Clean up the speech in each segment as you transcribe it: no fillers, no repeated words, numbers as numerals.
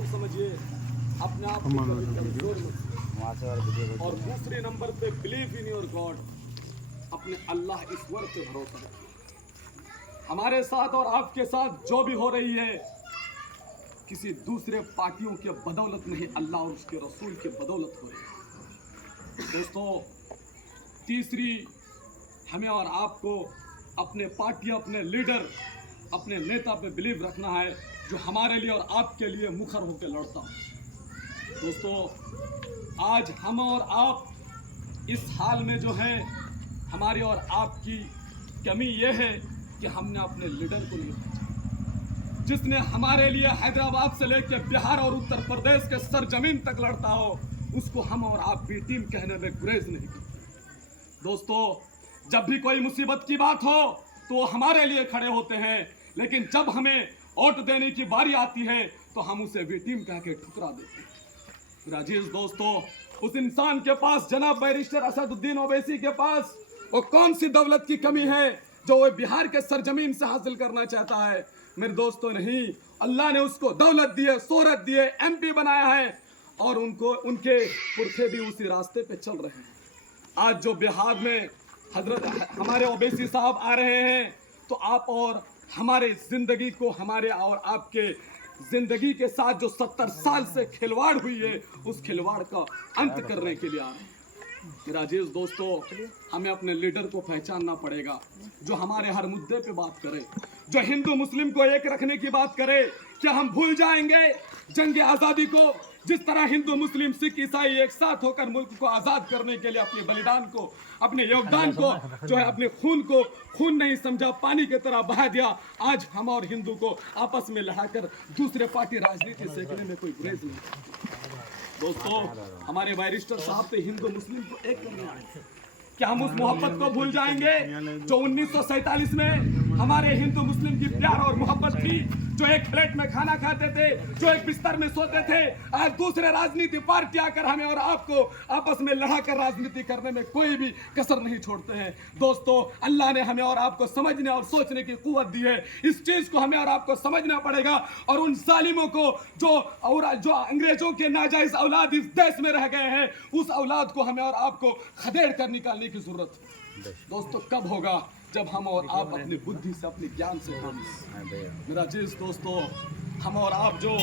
खुद समझिए, अपने आप को कभी कमजोर मत। और दूसरे नंबर पे बिलीव इन योर गॉड, अपने अल्लाह ईश्वर पे भरोसा रखिए। हमारे साथ और आपके साथ जो भी हो रही है किसी दूसरे पार्टियों के बदौलत नहीं, अल्लाह और उसके रसूल के बदौलत हो रही है। दोस्तों, तीसरी, हमें और आपको अपने पार्टी, अपने लीडर, अपने नेता पे बिलीव रखना है जो हमारे लिए और आपके लिए मुखर होकर लड़ता हो। दोस्तों, आज हम और आप इस हाल में जो है, हमारी और आपकी कमी यह है कि हमने अपने लीडर को नहीं पहचाना, जिसने हमारे लिए हैदराबाद से लेकर बिहार और उत्तर प्रदेश के सरजमीन तक लड़ता हो, उसको हम और आप बी टीम कहने में गुरेज नहीं करते। दोस्तों, जब भी कोई मुसीबत की बात हो तो वो हमारे लिए खड़े होते हैं, लेकिन जब हमें वोट देने की बारी आती है तो हम उसे बी टीम कह के ठुकरा देते हैं। राजीज दोस्तों, उस इंसान के पास, जनाब बैरिस्टर असदुद्दीन ओवैसी के पास वो कौन सी दौलत की कमी है जो वो बिहार के सरजमीन से हासिल करना चाहता है? मेरे दोस्तों, नहीं, अल्लाह ने उसको दौलत दी है, शोहरत दी है, MP बनाया है, और उनको, उनके पुरखे भी उसी रास्ते पे चल रहे हैं। आज जो बिहार में हजरत हमारे ओवैसी साहब आ रहे हैं, तो आप और हमारे जिंदगी को, हमारे और आपके जिंदगी के साथ जो 70 साल से खिलवाड़ हुई है, उस खिलवाड़ का अंत करने के लिए आ रहे हैं। मेरा अजीज दोस्तों, हमें अपने लीडर को पहचानना पड़ेगा जो हमारे हर मुद्दे पे बात करे, जो हिंदू मुस्लिम को एक रखने की बात करे। क्या हम भूल जाएंगे जंग आज़ादी को? जिस तरह हिंदू मुस्लिम सिख ईसाई एक साथ होकर मुल्क को आज़ाद करने के लिए अपने बलिदान को, अपने योगदान को, जो है अपने खून को खून नहीं समझा, पानी की तरह बहा दिया। आज हम और हिंदू को आपस में लड़ाकर दूसरे पार्टी राजनीति सीखने में कोई गुरेज नहीं। दोस्तों, हमारे बैरिस्टर साहब तो हिंदू मुस्लिम को एक करने आए। क्या हम उस मोहब्बत को भूल जाएंगे जो 1947 में हमारे हिंदू मुस्लिम की प्यार और मोहब्बत थी, जो एक प्लेट में खाना खाते थे, जो एक बिस्तर में सोते थे? आज दूसरे राजनीति पार्टी आकर हमें और आपको आपस में लड़ाकर राजनीति करने में कोई भी कसर नहीं छोड़ते हैं। दोस्तों, अल्लाह ने हमें और आपको समझने और सोचने की कुव्वत दी है। इस चीज को हमें और आपको समझना पड़ेगा, और उन जालिमों को जो अंग्रेजों के नाजायज औलाद इस देश में रह गए हैं, उस औलाद को हमें और आपको खदेड़ कर निकालने की जरूरत है। दोस्तों, कब होगा? जब हम और आप अपनी बुद्धि से, अपने ज्ञान से काम। मेरा अजीज दोस्तों, हम और आप जो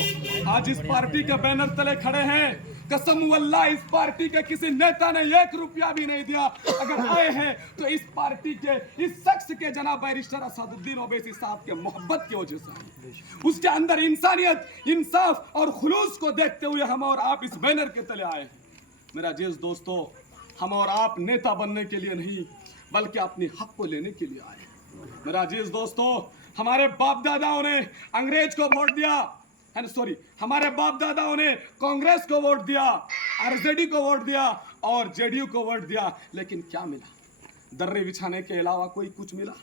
आज इस पार्टी के बैनर तले खड़े हैं, कसम वल्लाह इस पार्टी के किसी नेता ने 1 रुपया भी नहीं दिया। अगर आए हैं तो इस पार्टी के, इस शख्स के, जनाब बैरिस्टर असदुद्दीन ओवैसी साहब के मोहब्बत की वजह से, उसके अंदर इंसानियत, इंसाफ और खुलूस को देखते हुए हम और आप इस बैनर के तले आए हैं। मेरा अजीज दोस्तों, हम और आप नेता बनने के लिए नहीं, बल्कि अपने हक को लेने के लिए आए। मेरा अजीज दोस्तों, हमारे बाप दादाओं ने अंग्रेज को वोट दिया, हमारे बाप दादाओं ने कांग्रेस को वोट दिया, RJD को वोट दिया और JDU को वोट दिया, लेकिन क्या मिला? दर्रे बिछाने के अलावा कोई कुछ मिला?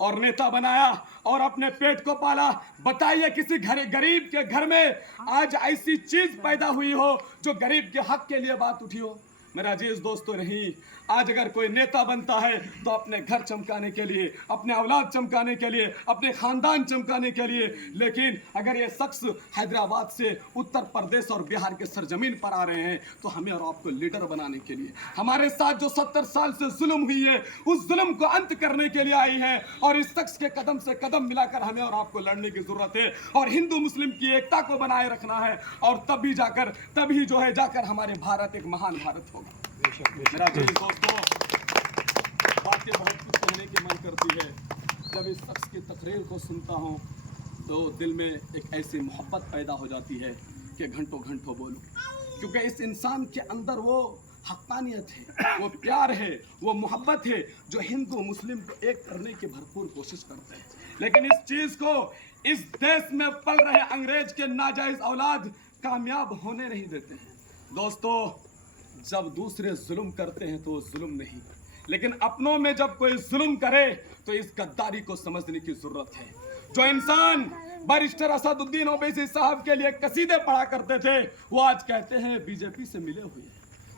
और नेता बनाया और अपने पेट को पाला। बताइए, किसी गरीब के घर में आज ऐसी चीज पैदा हुई हो जो गरीब के हक के लिए बात उठी हो? मेरा अजीज दोस्तों, नहीं। आज अगर कोई नेता बनता है तो अपने घर चमकाने के लिए, अपने औलाद चमकाने के लिए, अपने खानदान चमकाने के लिए। लेकिन अगर ये शख्स हैदराबाद से उत्तर प्रदेश और बिहार के सरजमीन पर आ रहे हैं तो हमें और आपको लीडर बनाने के लिए, हमारे साथ जो 70 साल से जुल्म हुई है, उस जुल्म को अंत करने के लिए आई है। और इस शख्स के कदम से कदम मिलाकर हमें और आपको लड़ने की जरूरत है, और हिंदू मुस्लिम की एकता को बनाए रखना है, और तभी जो है जाकर हमारे भारत एक महान भारत होगा। मेरा दोस्तों, बातें बहुत कुछ कहने की मन करती है। जब इस शख्स की तकरीर को सुनता हूँ तो दिल में एक ऐसी मोहब्बत पैदा हो जाती है कि घंटों घंटों बोलूँ, क्योंकि इस इंसान के अंदर वो हक़ानियत है, वो प्यार है, वो मोहब्बत है जो हिंदू मुस्लिम को एक करने की भरपूर कोशिश करते हैं। लेकिन इस चीज़ को इस देश में पल रहे अंग्रेज के नाजायज औलाद कामयाब होने नहीं देते हैं। दोस्तों, जब दूसरे जुल्म करते हैं तो वो जुल्म नहीं, लेकिन अपनों में जब कोई जुल्म करे तो इस गद्दारी को समझने की जरूरत है। जो इंसान बैरिस्टर असदुद्दीन ओवैसी साहब के लिए कसीदे पढ़ा करते थे, वो आज कहते हैं बीजेपी से मिले हुए हैं।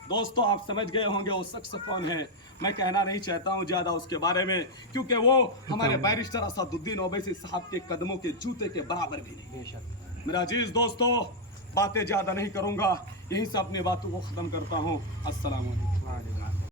दोस्तों, आप समझ गए होंगे वो शख्स कौन है। मैं कहना नहीं चाहता हूं ज्यादा उसके बारे में, क्योंकि वो हमारे बैरिस्टर असदुद्दीन ओवैसी साहब के कदमों के जूते के बराबर भी नहीं। मेरा अजीज दोस्तों, बातें ज़्यादा नहीं करूँगा, यहीं से अपनी बातों को ख़त्म करता हूँ। अस्सलाम वालेकुम।